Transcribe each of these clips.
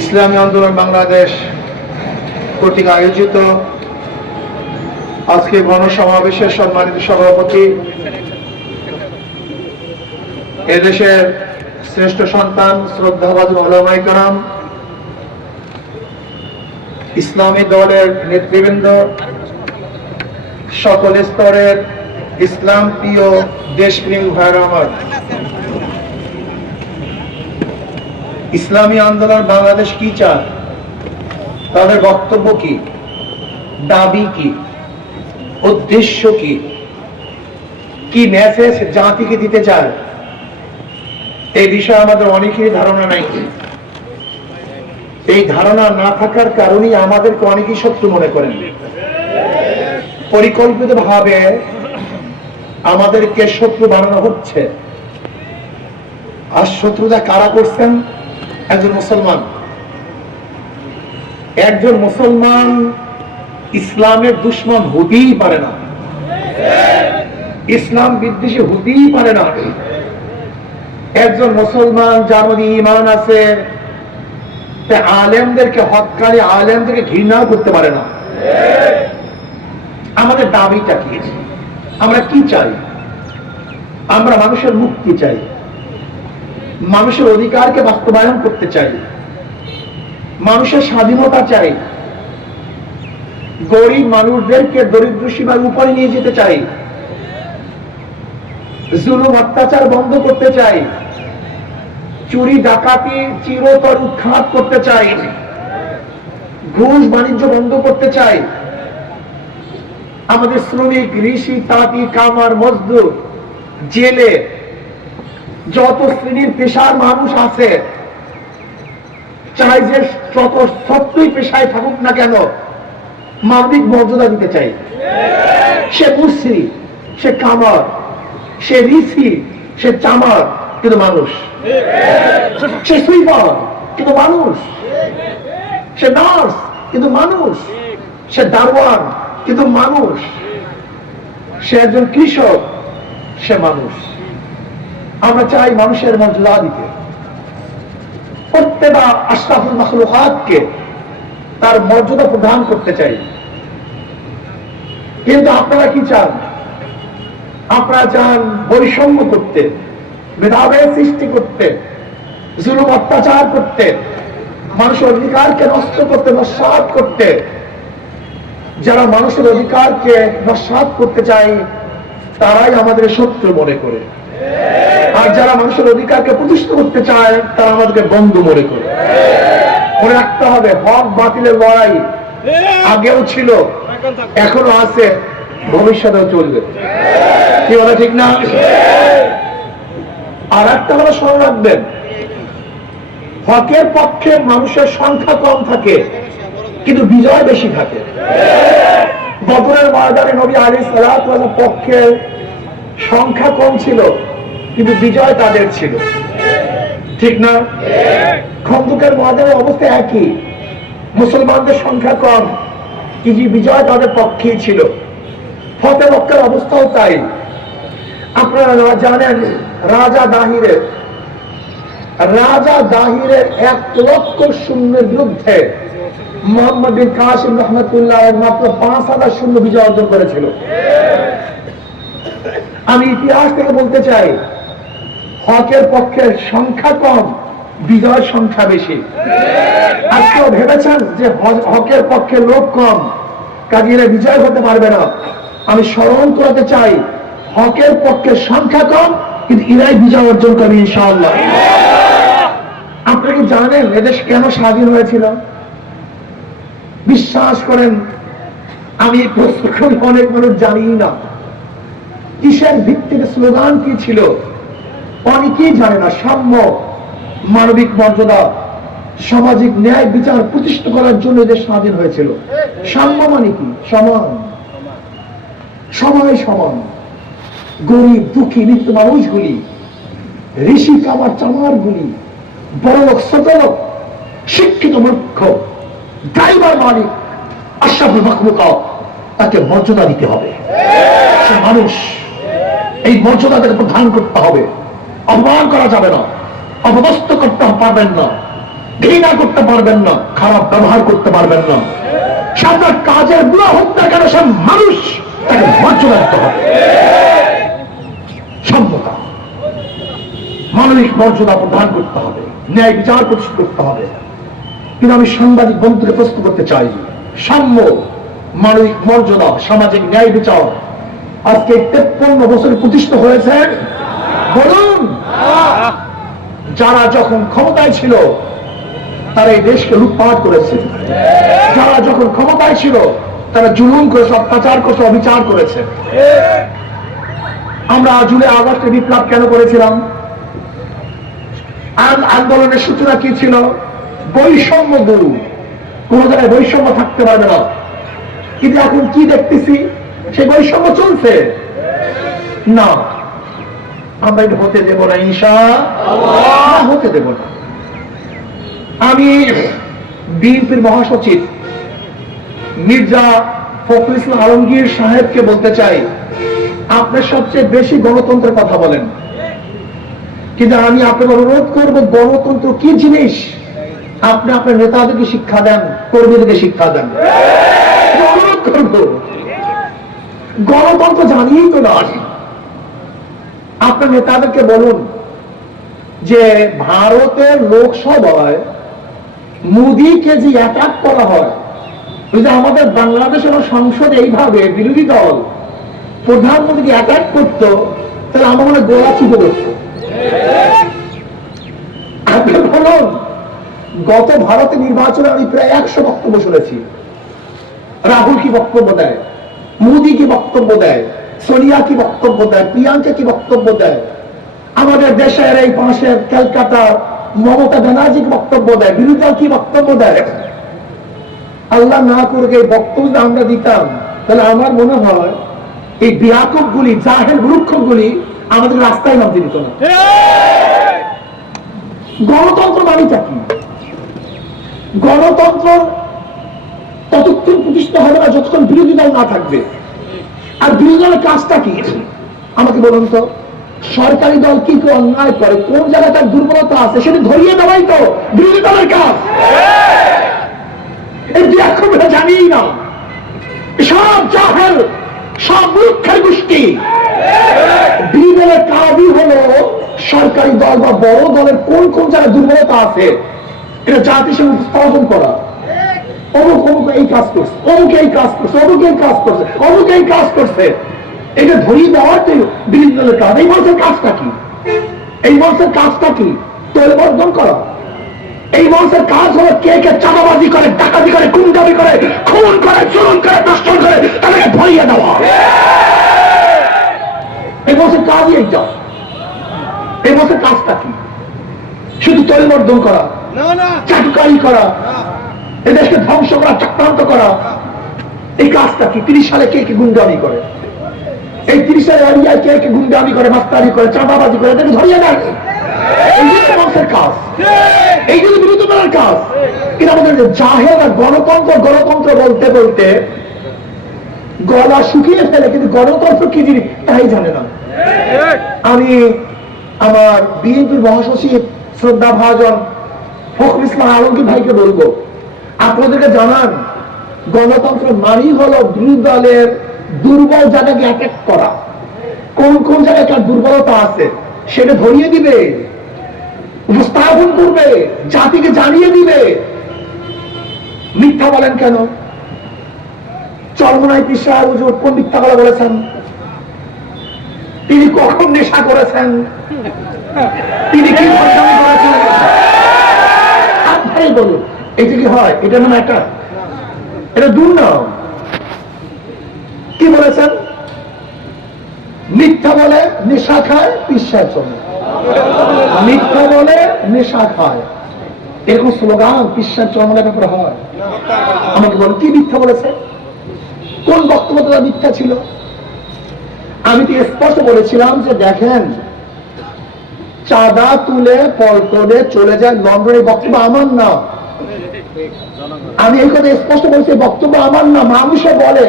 ইসলামী আন্দোলন বাংলাদেশ কর্তৃক আয়োজিত আজকে গণসমাবেশের সম্মানিত সভাপতি। এদেশের শ্রেষ্ঠ সন্তান ওলামাই কারাম, ইসলামী দলের নেতৃবৃন্দ, সকল স্তরের ইসলাম প্রিয় দেশপ্রেম ভাইয়ের আমার। ইসলামী আন্দোলন বাংলাদেশ কি চায়? তাদের বক্তব্য কি? দাবি কি? উদ্দেশ্য কি? কি মেসেজ জাতিকে দিতে চায়? এই বিষয়ে আমাদের অনেকেরই ধারণা নাই। এই ধারণা না থাকার কারণেই আমাদেরকে অনেকেই শত্রু মনে করেন। পরিকল্পিত ভাবে আমাদেরকে শত্রু বানানো হচ্ছে। আর শত্রুতা কারা করছেন? একজন মুসলমান। একজন মুসলমান ইসলামের দুশ্মন হতেই পারে না। ইসলাম বিদ্বেষী হতেই পারে না। একজন মুসলমান যার মধ্যে ইমান আছে আলেমদেরকে হৎকারী আলেমদেরকে ঘৃণাও করতে পারে না। আমাদের দাবিটা কি? আমরা কি চাই? আমরা মানুষের মুক্তি চাই। মানুষের অধিকারকে বাস্তবায়ন করতে চাই। মানুষের স্বাধীনতা চাই। গরিব মানুষদেরকে দরিদ্র সীমার উপরে নিয়ে যেতে চাই। জুলুম অত্যাচার বন্ধ করতে চাই। চুরি ডাকাতি চিরতর উৎখাত করতে চাই। ঘুষ বাণিজ্য বন্ধ করতে চাই। আমাদের শ্রমিক, ঋষি, তাঁতি, কামার, মজদুর, জেলে যত শ্রেণির পেশার মানুষ আছে, চাই যে যত সত্যই পেশায় থাকুক না কেন, মানবিক মর্যাদা দিতে চাই। সে মুসরি, সে কামার, সে ঋষি সে চামার, কিন্তু মানুষ। সে সুইপার, কিন্তু মানুষ। সে নার্স, কিন্তু মানুষ। সে দারোয়ান, কিন্তু মানুষ। সে একজন কৃষক, সে মানুষ। আমরা চাই মানুষের মর্যাদা দিতে প্রত্যেকটা আশরাফুল মাখলুকাতকে তার মর্যাদা প্রদান করতে চাই। কিন্তু আপনারা কি চান? আপনারা চান বৈষম্য করতে, ভেদাভেদ সৃষ্টি করতে, জুলুম অত্যাচার করতে, মানুষের অধিকারকে নষ্ট করতে, নস্বাত করতে। যারা মানুষের অধিকারকে নস্বাত করতে চায়, তারাই আমাদের শত্রু মনে করে। আর যারা মানুষের অধিকারকে প্রতিষ্ঠা করতে চায়, তারা আমাদেরকে বন্ধু মনে করে। মনে রাখতে হবে, হক বাতিলের লড়াই আগেও ছিল, এখনও আছে, ভবিষ্যতেও চলবে। কি বলা ঠিক না? আর একটা কথা স্মরণ রাখবেন, হকের পক্ষে মানুষের সংখ্যা কম থাকে, কিন্তু বিজয় বেশি থাকে। বদরের ময়দানে নবী আলী সালাত পক্ষে সংখ্যা কম ছিল কিন্তু বিজয় তাদের ছিল। ঠিক না? খন্দকের ময়দানের অবস্থা একই। মুসলমানদের সংখ্যা কম, কিন্তু বিজয় তাদের পক্ষেই ছিল। ফতে মক্কার অবস্থাও তাই। আপনারা জানেন, রাজা দাহিরের রাজা দাহিরের এক লক্ষ শূন্যের বিরুদ্ধে মোহাম্মদ বিন কাসিম রহমতুল্লাহ মাত্র পাঁচ হাজার শূন্য বিজয় অর্জন করেছিল। আমি ইতিহাস থেকে বলতে চাই হকের পক্ষের সংখ্যা কম, বিজয় সংখ্যা বেশি। আজকেও ভেবেছেন যে হকের পক্ষে লোক কম, কাজে বিজয় হতে পারবে না। আমি স্মরণ করাতে চাই, হকের পক্ষে সংখ্যা কম, কিন্তু ইরাই বিজয় অর্জন করবে ইনশাআল্লাহ। আপনারা কি জানেন এদেশ কেন স্বাধীন হয়েছিল? বিশ্বাস করেন, আমি অনেক মানুষ জানি না। কিসের ভিত্তিতে স্লোগান কি ছিল? অনেকেই জানে না সাম্য মানবিক মর্যাদা, সামাজিক ন্যায় বিচার প্রতিষ্ঠা করার জন্য এদের স্বাধীন হয়েছিল। সাম্য মানে কি? সমান। সবাই সমান। গরিব, দুঃখী, নিত্য মানুষগুলি, ঋষি, কামার, চামার গুলি বড় লোক ছোট শিক্ষিত মূর্খ, ড্রাইভার মালিক, আশরাফুল মাকলুকা তাকে মর্যাদা দিতে হবে। সে মানুষ। এই মর্যাদা তাকে প্রধান করতে হবে। অপমান করা যাবে না, অপদস্থ করতে পারবেন না, ঘৃণা করতে পারবেন না, খারাপ ব্যবহার করতে পারবেন না। সে আপনার কাজের হোক না কেন, সে মানুষ, তাকে মর্যাদা দিতে হবে। সম্যতা মানবিক মর্যাদা প্রদান করতে হবে, ন্যায় বিচার প্রতিষ্ঠা করতে হবে। কিন্তু আমি সাংবাদিক বন্ধুকে প্রশ্ন করতে চাই, সাম্য, মানবিক মর্যাদা, সামাজিক ন্যায় বিচার আজকে তেপ্পন্ন বছর প্রতিষ্ঠিত হয়েছে? বলুন। যারা যখন ক্ষমতায় ছিল, তারা এই দেশকে লুটপাট করেছে। যারা যখন ক্ষমতায় ছিল, তারা জুলুম করেছে অত্যাচার করেছে অবিচার করেছে। আমরা জুলাই আগস্টে বিপ্লব কেন করেছিলাম? আন- আন্দোলনের সূচনা কি ছিল? বৈষম্য দূর কোন জায়গায় বৈষম্য থাকতে পারবে না। কিন্তু এখন কি দেখতেছি? সেই বৈষম্য চলছে। না। আমরা এটা হতে দেব না ঈশা হতে দেব না। আমি বিএনপির মহাসচিব মির্জা ফখরুল ইসলাম আলমগীর সাহেবকে বলতে চাই, আপনি সবচেয়ে বেশি গণতন্ত্রের কথা বলেন। কিন্তু আমি আপনাকে অনুরোধ করব, গণতন্ত্র কি জিনিস? আপনি আপনার নেতাদেরকে শিক্ষা দেন, কর্মীদেরকে শিক্ষা দেন। অনুরোধ করব, গণতন্ত্র জানিয়েই তো নয় আপনার নেতাদেরকে বলুন যে ভারতের লোকসভায় মোদীকে যে অ্যাটাক করা হয়, ওই যে আমাদের বাংলাদেশের সংসদে এইভাবে বিরোধী দল প্রধানমন্ত্রীকে অ্যাটাক করতো, তাহলে আমার মনে গোলা চিপে আপনি বলুন, গত ভারতে নির্বাচনে আমি প্রায় একশো বক্তব্য শুনেছি। রাহুল কি বক্তব্য দেয়? মোদি কি বক্তব্য দেয়? সোনিয়া কি বক্তব্য দেয়? প্রিয়াঙ্কা কি বক্তব্য দেয়? আমাদের দেশের এই পাশের ক্যালকাটা মমতা ব্যানার্জি বক্তব্য দেয়? বিরোধী কি বক্তব্য দেয়? আল্লাহ না এই বক্তব্য আমরা দিতাম, তাহলে আমার মনে হয় এই বিয়াকুব গুলি জাহের গুলি আমাদের রাস্তায় নামতে দিত না। গণতন্ত্র মানিটা কি? গণতন্ত্র ততক্ষণ প্রতিষ্ঠা হবে না, যতক্ষণ বিরোধী দল না থাকবে। আর বিরোধী দলের কাজটা কি? আমাকে বলুন তো, সরকারি দল কি কি অন্যায় করে? কোন জায়গায় তার দুর্বলতা আছে? সেটা ধরিয়ে দেওয়াই তো বিরোধী দলের কাজ এই এখন জানিই না। সব জাহের সব মূর্খের গোষ্ঠী। বিরোধী দলের কাজই হলো সরকারি দল বা বড় দলের কোন কোন জায়গায় দুর্বলতা আছে, এটা জাতিসংঘ উপস্থাপন করা। অমুক অমুক এই কাজ করছে অমুক এই কাজ করছে অমুক এই কাজ করছে অমুক এই কাজ করছে। এটা ধরিয়ে দেওয়ার দলের কাজ এই মানুষের কাজটা কি? এই মানুষের কাজটা কি? তৈলবর্ধন করা। এই মানুষের কাজ হলো কে কে চাঁদাবাজি করে ডাকাতি করে গুন্ডামি করে খুন করে চুরন করে দর্শন করে তাদেরকে ভরিয়ে দেওয়া। এই মানুষের কাজই এইটা এই মানুষের কাজটা কি? শুধু তৈলবর্ধন করা না না। চাটুকারি করা এদেশকে ধ্বংস করা, চক্রান্ত করা। এই কাজটা কি? তিরিশ সালে কে কে গুন্ডামি করে? এই তিরিশ সালে এরিয়ায় কে কে গুন্ডামি করে, মাস্তানি করে, চাঁদাবাজি করে, এদেরকে ধরিয়ে দেয় গলা কিন্তু গণতন্ত্র কি জানে না। আমি আমার মহাসচিব শ্রদ্ধা ভাজন ফখরুল ইসলাম আলমগীর ভাইকে বলব আপনাদেরকে জানান, গণতন্ত্র মানি হলো বিরোধী দলের দুর্বল জায়গাকে অ্যাটাক করা। কোন কোন জায়গায় কার দুর্বলতা আছে, সেটা ধরিয়ে দিবে, উপস্থাপন করবে, জাতিকে জানিয়ে দিবে। মিথ্যা বলেন কেন? চরমনায় পিসা হুজুর কোন মিথ্যা কথা বলেছেন? তিনি কখন নেশা করেছেন? তিনি কি করেছেন বলুন। এটা কি হয়? এটা নাম একটা এটা দুর্নাম। কি বলেছেন? মিথ্যা বলে নেশা খায় পিসার চলে। মিথ্যা বলে নেশা খায়। এরকম স্লোগান পিসার চরমনের ব্যাপারে হয়। আমাকে বলুন, কি মিথ্যা বলেছে? কোন বক্তব্য তার মিথ্যা ছিল? আমি তো স্পষ্ট বলেছিলাম যে দেখেন, চাঁদা তুলে পল্টনে চলে যায় লন্ডনে বক্তব্য আমার না। আমি এই কথা স্পষ্ট বলছি বক্তব্য আমার না মানুষে বলে।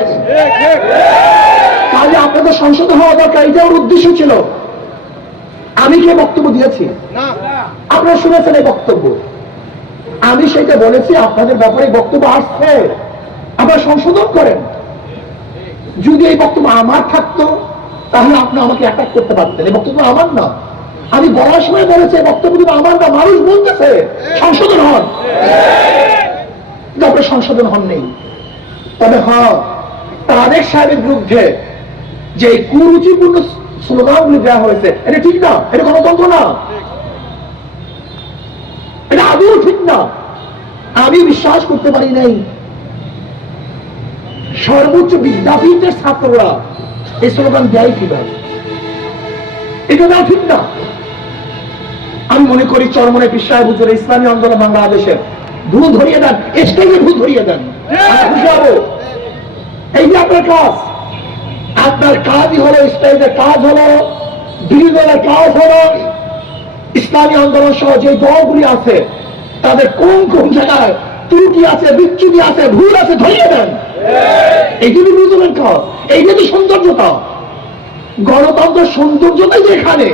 তাহলে আপনাদের সংসদে হওয়া দরকার এটা ওর উদ্দেশ্য ছিল। আমি কি বক্তব্য দিয়েছি? আপনারা শুনেছেন এই বক্তব্য। আমি সেটা বলেছি আপনাদের ব্যাপারে বক্তব্য আসছে। আপনারা সংশোধন করেন। যদি এই বক্তব্য আমার থাকতো তাহলে আপনি আমাকে অ্যাটাক করতে পারতেন। এই বক্তব্য আমার না। আমি বলার সময় বলেছি, বক্তব্য কিন্তু আমার না মানুষ বলতেছে, সংশোধন হন। আপনার সংশোধন হন নেই। তবে হ্যাঁ তাদের সাহেবের বিরুদ্ধে যে কুরুচিপূর্ণ স্লোগানগুলি দেওয়া হয়েছে, এটা ঠিক না, এটা গণতন্ত্র না। এটা আদৌ ঠিক না। আমি বিশ্বাস করতে পারি নাই। সর্বোচ্চ বিদ্যাপীঠের ছাত্ররা এই স্লোগান দেয় কীভাবে? এটা ঠিক না। আমি মনে করি চরমনে বিশ্বায় হুজুর, ইসলামী আন্দোলন বাংলাদেশের। ভুল ধরিয়ে দেন স্টেজে ভুল ধরিয়ে দেন। হব। এই যে আপনার কাজ আপনার কাজই হলো স্টেজের কাজ হলো বিরোধী দলের কাজ হলো। ইসলামী আন্দোলন সহ যে দলগুলি আছে, তাদের কোন কোন জায়গায় ত্রুটি আছে বিচ্ছুতি আছে, ভুল আছে, ধরিয়ে দেন। এই বিরোধী দলের কাজ এই যে সৌন্দর্যতা, গণতন্ত্রের সৌন্দর্যতাই যে এখানে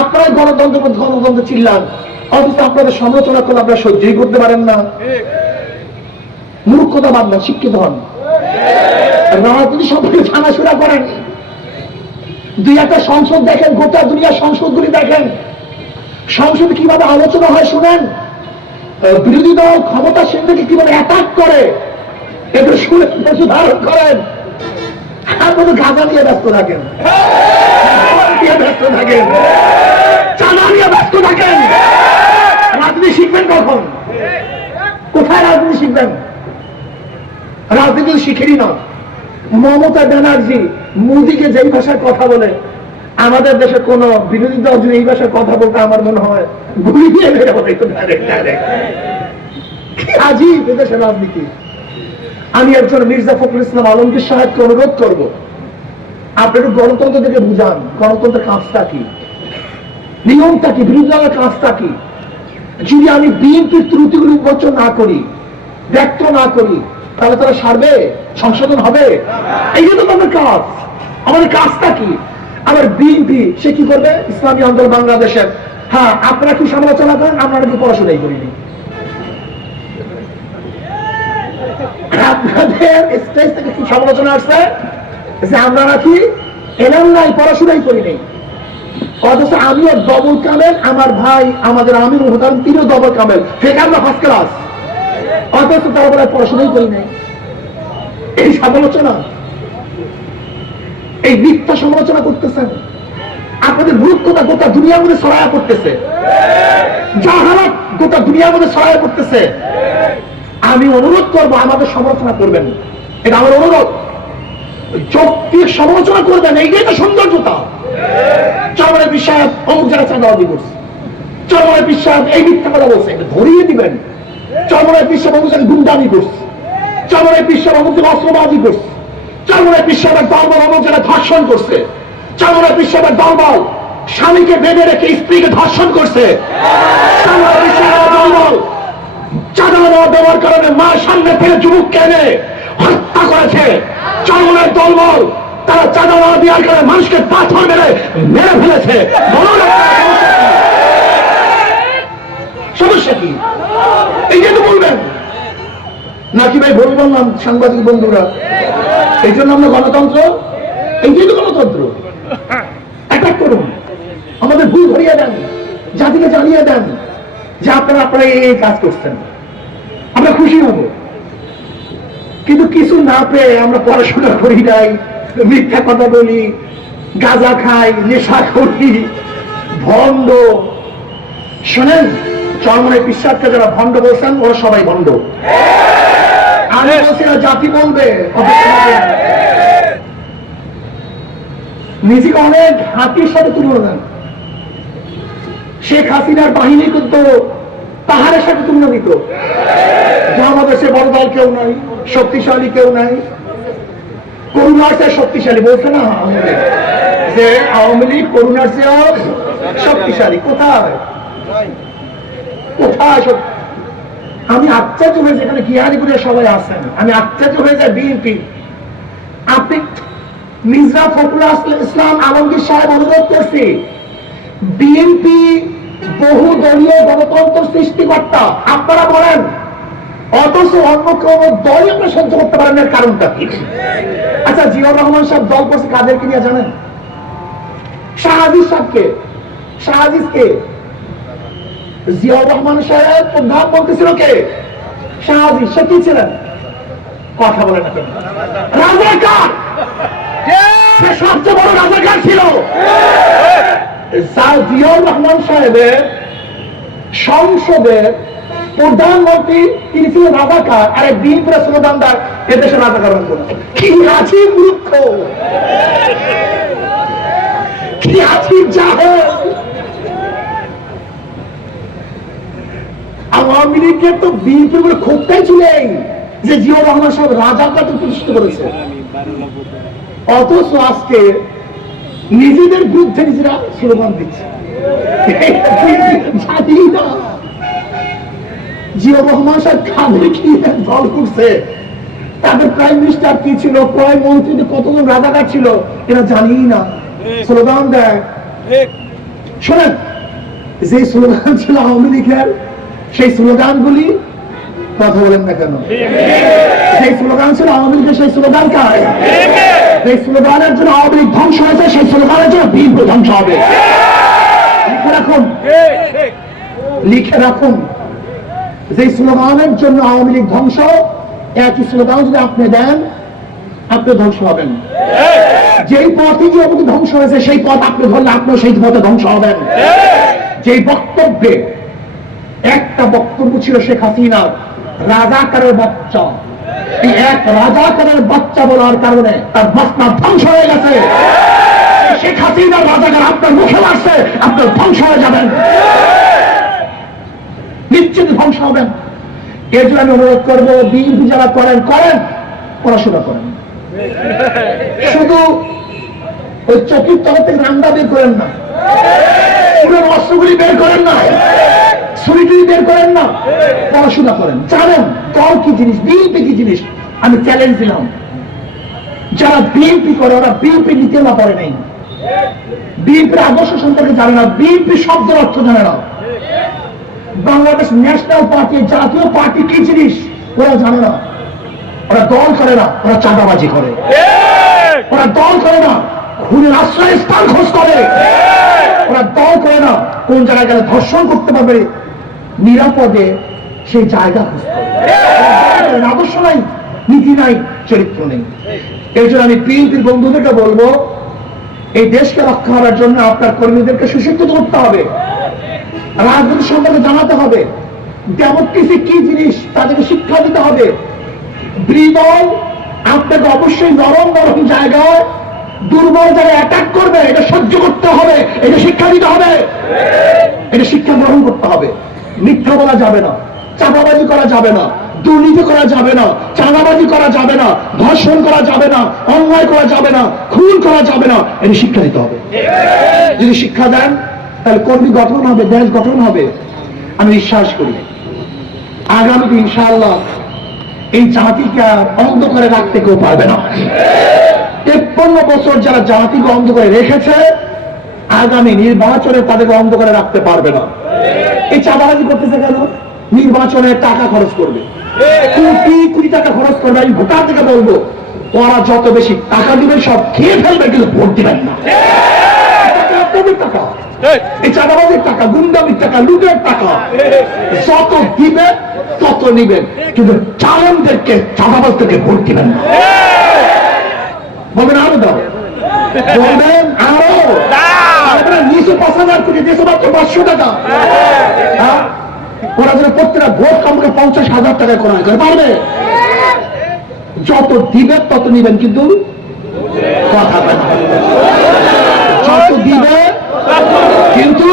আপনারা গণতন্ত্র গণতন্ত্র চিল্লান। অথচ আপনাদের সমালোচনা করলে আপনারা সহ্যই করতে পারেন না। মূর্খতা বাদ না, শিক্ষিত হন। রাজনীতি সম্পর্কে জানাশোনা করেন। দুই একটা সংসদ দেখেন, গোটা দুনিয়ার সংসদগুলি দেখেন। সংসদে কীভাবে আলোচনা হয় শুনেন? বিরোধী দল ক্ষমতা ক্ষমতাসীনদেরকে কীভাবে অ্যাটাক করে? এগুলো শুনে ধারণ করেন। আপনাদের গাঁজা নিয়ে ব্যস্ত থাকেন। নিয়ে ব্যস্ত থাকেন। চাঁদা নিয়ে ব্যস্ত থাকেন। রাজনীতি শিখবেন কখন? কোথায় রাজনীতি শিখবেন? রাজনীতি শিখেনি না। মমতা ব্যানার্জি মোদিকে যেই ভাষায় কথা বলে, আমাদের দেশে কোন বিরোধী দল যদি এই ভাষায় কথা বলতে আমার মনে হয়, গুলি দিয়ে আজীব এদেশের রাজনীতি। আমি একজন মির্জা ফখরুল ইসলাম আলমগীর সাহেবকে অনুরোধ করব আপনি একটু গণতন্ত্র থেকে বুঝান। গণতন্ত্রের কাজটা কি? নিয়মটা কি? বিরোধী দলের কাজটা কি? যদি আমি বিএনপির ত্রুটিগুলি উন্মোচন না করি ব্যক্ত না করি, তাহলে তারা সারবে? সংশোধন হবে? এই তো আমাদের কাজ। আমাদের কাজটা কি? আবার বিএনপি, সে কি করবে? ইসলামী আন্দোলন বাংলাদেশের। হ্যাঁ আপনারা কি সমালোচনা করেন আপনারা কি পড়াশোনাই করিনি। আপনাদের স্টেজ থেকে কি সমালোচনা আসছে? যে আমরা নাকি এলাম নাই, পড়াশোনাই করি নাই। অথচ আমিও ডবল কামেল আমার ভাই, আমাদের আমির উদাহরণ তিনিও ডবল কামেল ঠিক আমরা ফার্স্ট ক্লাস অথচ তারপরে পড়াশোনাই করি নাই। এই সমালোচনা, এই মিথ্যা সমালোচনা করতেছেন। আপনাদের মূর্খতা গোটা দুনিয়ার মধ্যে ছড়ায়া করতেছে জাহালাত গোটা দুনিয়ার মধ্যে ছড়ায়া করতেছে আমি অনুরোধ করব আমাদের সমালোচনা করবেন এটা আমার অনুরোধ। যৌক্তিক সমালোচনা করবেন, এইটাই তো সৌন্দর্যতা। চরমের বিশ্বাস, অমুক জায়গায় চাঁদাবাজি করছে। চরমের বিশ্বাস, এই মিথ্যা কথা বলছে ধরিয়ে দিবেন। চরমের বিশ্বাস, অমুক জায়গায় গুন্ডামি করছে। চরমের বিশ্বাস, অমুক জায়গায় করছে। দলবল অমুক জায়গায় ধর্ষণ করছে। দলবল স্বামীকে বেঁধে রেখে স্ত্রীকে ধর্ষণ করছে। চাঁদা দেওয়ার কারণে মার সামনে যুবক কেনে হত্যা করেছে। চরমনের দলবল, তারা চাঁদা দেওয়া দেওয়ার কারণে মানুষকে পাথর মেরে মেরে ফেলেছে। সমস্যা কি? এই যে তো বলবেন। নাকি ভাই ভুল বললাম, সাংবাদিক বন্ধুরা? এই জন্য আমরা গণতন্ত্র? এই যে তো গণতন্ত্র। অ্যাটাক করুন। আমাদের ভুল ধরিয়ে দেন। জাতিকে জানিয়ে দেন যে আপনারা আপনারা এই কাজ করছেন। আমরা খুশি হব। কিন্তু কিছু না পেয়ে আমরা পড়াশোনা করি নাই, মিথ্যা কথা বলি, গাঁজা খাই, নেশা করি, ভণ্ড। শোনেন চরমনে বিশ্বাসকে যারা ভণ্ড বলছেন, ওরা সবাই ভণ্ড। আমি বলছি না, জাতি বলবে নিজেকে অনেক হাতির সাথে তুলনা দেন শেখ হাসিনার বাহিনী কিন্তু পাহাড়ের সাথে তুলনা দিত সে বড় দল কেউ নাই। শক্তিশালী কেউ নাই। করুণার চেয়ে শক্তিশালী বলছে না যে আওয়ামী লীগ করুণার চেয়েও শক্তিশালী। কোথায়? কোথায় আমি আশ্চর্য হয়ে যেখানে গিয়ারিপুরে সবাই আছেন। আমি আশ্চর্য হয়ে যাই বিএনপি। আপনি মির্জা ফখরুল ইসলাম আলমগীর সাহেব অনুরোধ করছি, বিএনপি বহু দলীয় গণতন্ত্র সৃষ্টিকর্তা, আপনারা বলেন অথচ অন্য কোনো দলই আমরা সহ্য করতে পারেন এর কারণটা কি? আচ্ছা জিয়াউর রহমান সাহেব দল করছে কাদেরকে নিয়ে জানেন? শাহাদিস সাহেবকে। শাহাদিস কে জিয়াউর রহমান সাহেব প্রধানমন্ত্রী ছিল কে? শাহাদিস সে কি ছিলেন? কথা বলে না কেন? রাজাকার সে সবচেয়ে বড় রাজাকার ছিল? জিয়াউর রহমান সাহেবের সংসদের প্রধানমন্ত্রী তিনি ছিলেন রাজাকার, আর এক দিন করে স্লোগানদার এদেশে রাজাকার কি আছে মূর্খ? কি আছি আওয়ামী লীগের তো বিএনপি বলে ক্ষোভটাই ছিলেন যে জিয়াউর রহমান সাহেব রাজাকারকে প্রতিষ্ঠিত করেছে। অথচ আজকে নিজেদের বিরুদ্ধে নিজেরা স্লোগান দিচ্ছে। না জিয়াউর রহমান সাহেব কাদের কি দল করছে তাদের প্রাইম মিনিস্টার কি ছিল? কয় মন্ত্রী কতজন রাজাকার ছিল এরা জানি না। স্লোগান দেয়। শোনেন যে স্লোগান ছিল আওয়ামী লীগের সেই স্লোগানগুলি কথা বলেন না কেন? সেই স্লোগান ছিল আওয়ামী লীগের সেই স্লোগান কার? সেই স্লোগানের জন্য আওয়ামী লীগ ধ্বংস হয়েছে সেই স্লোগানের জন্য বিএনপি ধ্বংস হবে। লিখে রাখুন। লিখে রাখুন। যে স্লোগানের জন্য আওয়ামী লীগ ধ্বংস, একই স্লোগান যদি আপনি দেন, আপনি ধ্বংস হবেন। যেই পথে যে আমাকে ধ্বংস হয়েছে, সেই পথ আপনি ধরলে আপনিও সেই পথে ধ্বংস হবেন। যেই বক্তব্যে একটা বক্তব্য ছিল শেখ হাসিনার রাজাকারের বাচ্চা। এই এক রাজাকারের বাচ্চা বলার কারণে তার বাচ্চা ধ্বংস হয়ে গেছে। শেখ হাসিনার রাজাকার আপনার মুখে আসছে আপনার ধ্বংস হয়ে যাবেন। নিশ্চিত ধ্বংস হবেন। এর জন্য আমি অনুরোধ করব বিএনপি যারা করেন করেন, পড়াশোনা করেন। শুধু ওই চকির তলা থেকে রান্না বের করেন না পুরো অস্ত্রগুলি বের করেন না ছুরিটুরি বের করেন না, পড়াশোনা করেন। জানেন দল কি জিনিস, বিএনপি কি জিনিস? আমি চ্যালেঞ্জ দিলাম। যারা বিএনপি করে, ওরা বিএনপি নীতি না পড়ে নেই। বিএনপির আদর্শ সম্পর্কে জানে না বিএনপি শব্দের অর্থ জানে না। বাংলাদেশ ন্যাশনাল পার্টি জাতীয় পার্টি কি জিনিস? ওরা জানে না। ওরা দল করে না ওরা চাঁদাবাজি করে। ওরা দল করে না খুনের আশ্রয় স্থান খোঁজ করে। ওরা দল করে না কোন জায়গায় গেলে ধর্ষণ করতে পারবে। নিরাপদে সেই জায়গা খোঁজ করে। আদর্শ নাই নীতি নাই চরিত্র নেই। এই জন্য আমি বিএনপির বন্ধুদেরকে বলব এই দেশকে রক্ষা করার জন্য আপনার কর্মীদেরকে সুশিক্ষিত করতে হবে। রাজনীতি সম্পর্কে জানাতে হবে, ডেমোক্রেসি কি জিনিস তাদেরকে শিক্ষা দিতে হবে। বিদল আপনাকে অবশ্যই নরম নরম জায়গায়, দুর্বল জায়গায় অ্যাটাক করবে, এটা সহ্য করতে হবে, এটা শিক্ষা দিতে হবে। এটা শিক্ষা গ্রহণ করতে হবে। মিথ্যা বলা যাবে না, চাঁদাবাজি করা যাবে না, দুর্নীতি করা যাবে না, চাঁদাবাজি করা যাবে না, ধর্ষণ করা যাবে না, অন্যায় করা যাবে না, খুন করা যাবে না, এটা শিক্ষা দিতে হবে। যদি শিক্ষা দেন তাহলে কর্মী গঠন হবে, দেশ গঠন হবে, আমি বিশ্বাস করি। আগামীতে ইনশাআল্লাহ এই জাতিকে আর অন্ধ করে রাখতে কেউ পারবে না। তেপ্পন্ন বছর যারা জাতিকে অন্ধ করে রেখেছে, আগামী নির্বাচনে তাদেরকে অন্ধ করে রাখতে পারবে না। এই চাঁদাবাজি করতেছে কেন? নির্বাচনে টাকা খরচ করবে। কোটি কোটি টাকা খরচ করবে, আমি ভোটার থেকে বলব, ওরা যত বেশি টাকা দিবে, সব খেয়ে ফেলবে, কিন্তু ভোট দিবেন না। এই চাঁদাবাজির টাকা গুন্ডামির টাকা লুটের টাকা। যত দিবে তত নিবেন। কিন্তু চালনদেরকে চাঁদাবাজদেরকে ভোট দিবেন না। বলবেন আরও দাও। বলবেন আরও। নিচু পাঁচ হাজার দেশে মাত্র পাঁচশো টাকা। হ্যাঁ? ওরা যেন প্রত্যেকটা ভোট কামকে পঞ্চাশ হাজার টাকা করা হয়। পারবে? যত দিবে তত নিবেন কিন্তু কথা যত দিবে কিন্তু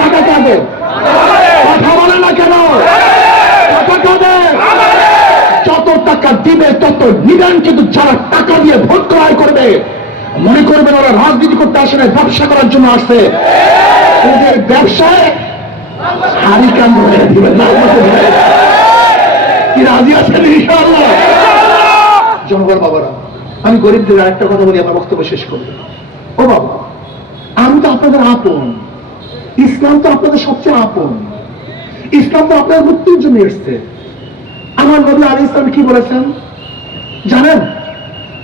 টাকা কাঁদে কথা বলে না কেন? টাকা কাঁদে। যত টাকা দিবে তত নিবেন কিন্তু যারা টাকা দিয়ে ভোট ক্রয় করবে মনে করবেন ওরা রাজনীতি করতে আসে না ব্যবসা করার জন্য আসছে। ওদের ব্যবসায় হারি কান ধরে দিবেন না। কি রাজি আছেন ইনশাআল্লাহ। জনগণ বাবারা আমি গরিবদের আরেকটা কথা বলি আমার বক্তব্য শেষ করব। ও বাবা আমি তো আপনাদের আপন। ইসলাম তো আপনাদের সবচেয়ে আপন। ইসলাম তো আপনাদের মুক্তির জন্য এসছে। আমার নবী আলী ইসলাম কি বলেছেন? জানেন?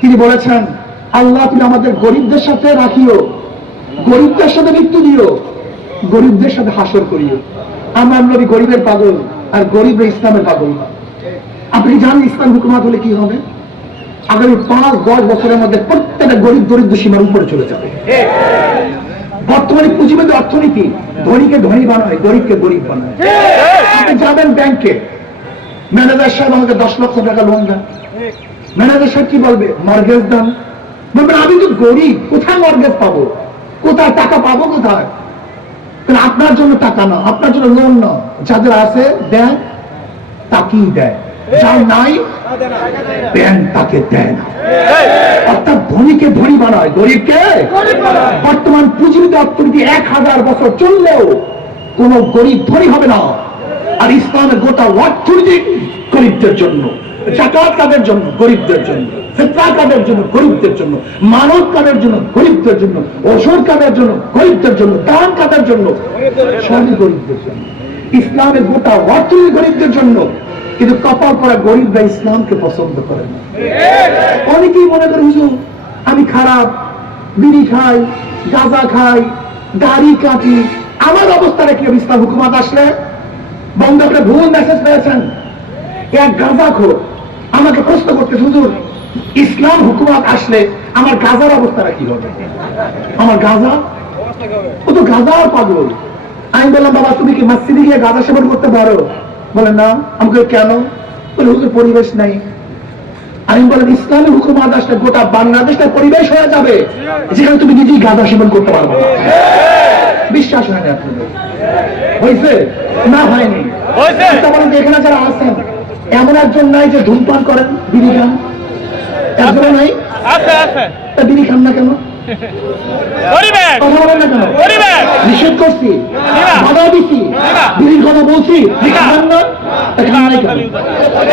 তিনি বলেছেন, আল্লাহ তুমি আমাদের গরিবদের সাথে রাখিও। গরিবদের সাথে মৃত্যু দিও। গরিবদের সাথে হাসর করিও। আমার নবী গরিবের পাগল, আর গরিব ইসলামের পাগল আপনি জানেন ইসলাম হুকুমাত হলে কি হবে? আগামী পাঁচ, দশ বছরের মধ্যে প্রত্যেকটা গরিব দরিদ্র সীমার উপরে চলে যাবে। বর্তমানে পুঁজিবাদী অর্থনীতি, ধনীকে ধনী বানায়, গরিবকে গরিব বানায়। আপনি যাবেন ব্যাংকে ম্যানেজার সাহেব আমাকে দশ লক্ষ টাকা লোন দেন। ম্যানেজার সাহেব কি বলবে? মর্গেজ দেন। বলবেন, আমি তো গরিব, কোথায় মর্গেজ পাবো? কোথায় টাকা পাবো কোথায়? আপনার জন্য টাকা না, আপনার জন্য লোন না। যাদের আছে দেন তাকেই দেয়। যার নাই ব্যাংক তাকে দেয় না। অর্থাৎ ধনীকে ধনী বানায়, গরিবকে? বর্তমান পুঁজিবিদ অর্থনীতি এক হাজার বছর চললেও কোন গরিব ধনী হবে না। আর ইসলামের গোটা অর্থনীতি গরিবদের জন্য জাকাত কাদের জন্য? গরিবদের জন্য, ফিতরা কাদের জন্য? গরিবদের জন্য, মানব কাদের জন্য? গরিবদের জন্য, ওষুধ কাদের জন্য? গরিবদের জন্য, দান কাদের জন্য? সবই গরিবদের জন্য। ইসলামের গোটা অর্থনীতি গরিবদের জন্য। কিন্তু কপাল করা গরিবরা ইসলামকে পছন্দ করে না। অনেকেই মনে করে, হুজুর, আমি খারাপ, বিড়ি খাই, গাঁজা খাই দাড়ি কাটি আমার অবস্থাটা কি ইসলাম হুকুমাত আসলে? বন্ধ করে ভুল মেসেজ পেয়েছেন। এক গাঁজা খোর আমাকে প্রশ্ন করতে হুজুর, ইসলাম হুকুমাত আসলে আমার গাজার অবস্থাটা কি হবে? আমার গাজা? ও তো গাজার পাগল। আমি বললাম, বাবা, তুমি কি মসজিদে গিয়ে গাঁজা সেবন করতে পারো? বলে না আমাকে কেন? বলে হুজুর পরিবেশ নাই। আমি বলেন ইসলামী হুকুমাত আসলে গোটা বাংলাদেশটা পরিবেশ হয়ে যাবে। যেখানে তুমি নিজেই গাঁজা সেবন করতে পারবে না। বিশ্বাস হয় না আপনাদের। হয়েছে? না হয়নি। আচ্ছা বলেন এখানে যারা আছেন এমন একজন নাই যে ধূমপান করেন বিড়ি খান? একজন নাই? বিড়ি খান না কেন? পরিবেশ পরিবেশ নিষেধ করছি। বাধা। বিড়ির কথা বলছি।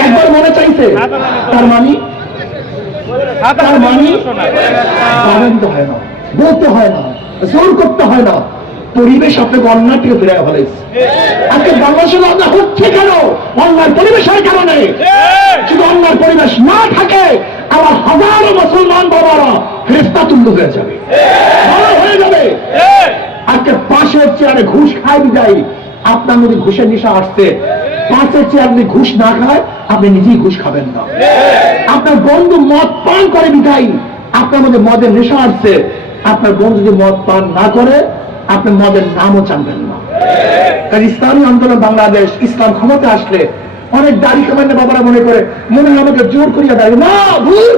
একবার মনে চাইছে তার মানে তার মানে হয় না। বলতে হয় না। জোর করতে হয় না। পরিবেশ আপনাকে অন্যায় থেকে ফিরে ফেলেছে আজকে বাংলাদেশের অন্যায় হচ্ছে কেন? অন্যায় পরিবেশের কারণে। যদি অন্যায় পরিবেশ না থাকে আমার হাজারো মুসলমান বাবারা ফেরেস্তা তুল্য হয়ে যাবে হয়ে যাবে। আজকে পাশের চেয়ারে ঘুষ খাই বিদায় আপনার মধ্যে ঘুষের নেশা আসছে। পাশের চেয়ার যদি ঘুষ না খায়, আপনি নিজেই ঘুষ খাবেন না। আপনার বন্ধু মদ পান করে বিদায় আপনার মধ্যে মদের নেশা আসছে। আপনার বন্ধু যদি মদ পান না করে, আপনি মদের নামও জানবেন না। কারণ ইসলামী আন্দোলন বাংলাদেশ ইসলাম ক্ষমতা আসলে অনেক দাড়ি কামান্য বাবারা মনে করে মনে হয় আমাকে জোর করিয়া দাঁড়িয়ে না ভুল!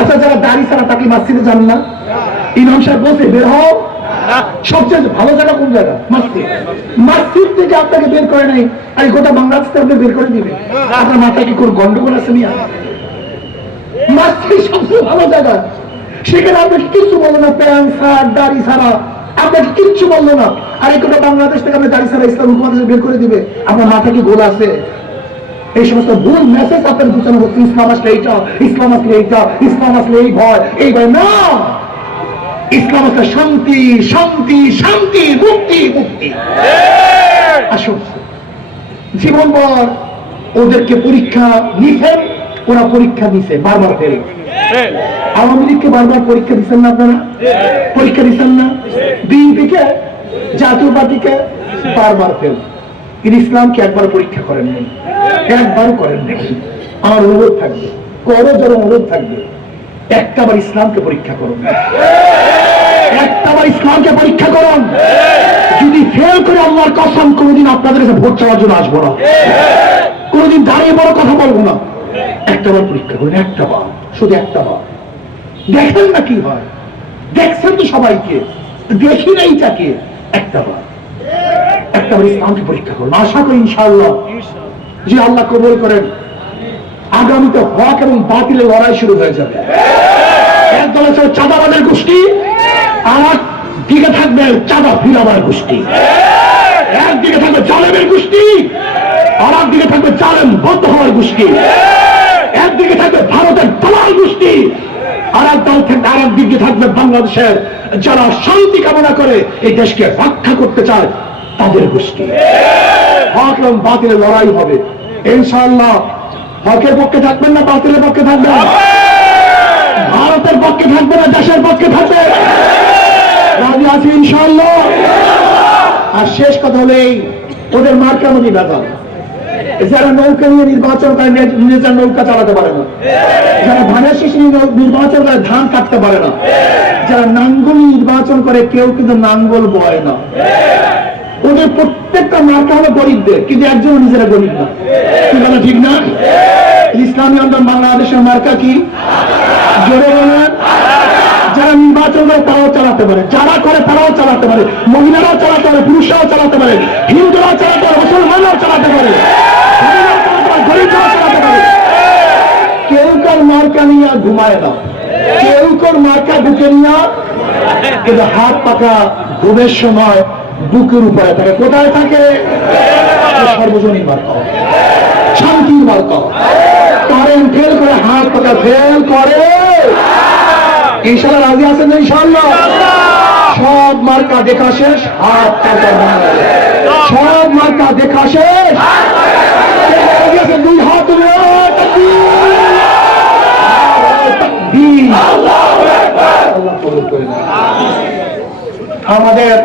আচ্ছা যারা দাড়ি ছাড়া তাকে মাসিদে যান না? ইমাম সাহেব বলছে বের হও। সবচেয়ে ভালো জায়গা কোন জায়গা? মাসজিদ। মাসজিদ থেকে আপনাকে বের করে নাই। আর গোটা বাংলাদেশ থেকে আপনি বের করে দিবে আপনার মাথায় কি কোন গন্ডগোল আছে মিয়া? মাসজিদ সবচেয়ে ভালো জায়গা। সেখানে আপনাকে কিছু বলল না প্যান্ট শার্ট দাড়ি ছাড়া। আপনাকে কিচ্ছু বলল না। আর এই গোটা বাংলাদেশ থেকে আপনি দাড়ি ছাড়া ইসলাম হুকুমাত বের করে দিবে। আপনার মাথা কি গোল আছে? এই সমস্ত ভুল মেসেজ আপনার ঘোষণা করছে ইসলাম আসলে এইটা ইসলাম আসলে এইটা ইসলাম আসলে এই ভয় এই ভয় না। ইসলাম আসলে শান্তি শান্তি শান্তি মুক্তি মুক্তি। আসুন। জীবনভর ওদেরকে পরীক্ষা নিছেন ওরা পরীক্ষা দিছে, বারবার ফেল আওয়ামী লীগকে বারবার পরীক্ষা দিচ্ছেন না আপনারা? পরীক্ষা দিচ্ছেন না? বিএনপিকে জাতীয় পার্টিকে বারবার ফেল কিন্তু ইসলামকে একবার পরীক্ষা করেন নাই। একবার করেন নাই। আমার অনুরোধ থাকবে, করো, যার অনুরোধ থাকবে একটাবার ইসলামকে পরীক্ষা করুন। একটাবার ইসলামকে পরীক্ষা করুন। যদি ফেল করে আল্লাহর কসম, কোনোদিন আপনাদের কাছে ভোট চাওয়ার জন্য আসব না। কোনোদিন দাঁড়িয়ে বড় কথা বলব না। একটাবার পরীক্ষা করুন, একটা বার, শুধু একটা বার। দেখেন না কি হয়? দেখছেন তো সবাইকে, দেখি নাই তাকে একটা বার। একটা বার ইসলামকে পরীক্ষা করুন। আশা করি ইনশাআল্লাহ যে আল্লাহ কবল করেন আগামীতে হক এবং বাতিলের লড়াই শুরু হয়ে যাবে। এক দল আছে চাঁদাবাদের গোষ্ঠী, আর এক দিকে থাকবে চাঁদা ফিরাবার গোষ্ঠী। একদিকে থাকবে জালেমের গোষ্ঠী, আর একদিকে থাকবে জালেম বদ্ধ হওয়ার গোষ্ঠী। ভারতের গোষ্ঠী। আর এক দল থেকে আর দিকে থাকবে বাংলাদেশের। যারা শান্তি কামনা করে এই দেশকে রক্ষা করতে চায় তাদের গোষ্ঠী। বাতিলের লড়াই হবে। ইনশাআল্লাহ হকের পক্ষে থাকবেন না বাতিলের পক্ষে থাকবেন? ভারতের পক্ষে থাকবে না দেশের পক্ষে থাকবে? রাজি আছি ইনশাআল্লাহ? আর শেষ কথা হলে এই, ওদের মার্কা মনি ব্যাপার। যারা নৌকা নিয়ে নির্বাচন করে নিজ- নিজের নৌকা চালাতে পারে না। যারা ধানের নিয়ে নির্বাচন করে ধান কাটতে পারে না। যারা নাঙ্গল নির্বাচন করে কেউ কিন্তু নাঙ্গল বয় না। ওদের প্রত্যেকটা মার্কা হলো গরিবদের, কিন্তু একজন নিজেরা গরিব না। কি বলে ঠিক না? ইসলামী আন্দোলন বাংলাদেশের মার্কা কি? জোরে বলেন। যারা নির্বাচন করে তারাও চালাতে পারে। যারা করে তারাও চালাতে পারে। মহিলারাও চালাতে পারে, পুরুষরাও চালাতে পারে। হিন্দুরাও চালাতে পারে, মুসলমানরাও চালাতে পারে ধনীরাও চালাতে পারে, গরিবরাও চালাতে পারে কেউ কার মার্কা নিয়ে ঘুমায় না। কেউ কার মার্কা বুকে নিয়ে কিন্তু হাত পাকা ঘুমের সময় বুকের উপরে থাকে। কোথায় থাকে? সর্বজনীন মার্কা। শান্তির মার্কা। কারেন্ট ফেল করে হাত পাকা ফেল করে। ইনশাল্লাহ রাজি আছেন ইনশাল্লাহ সব মার্কা দেখা শেষ, হাত পাকা। সব মার্কা দেখা শেষ। রাজি দুই হাত তুলে। আমাদের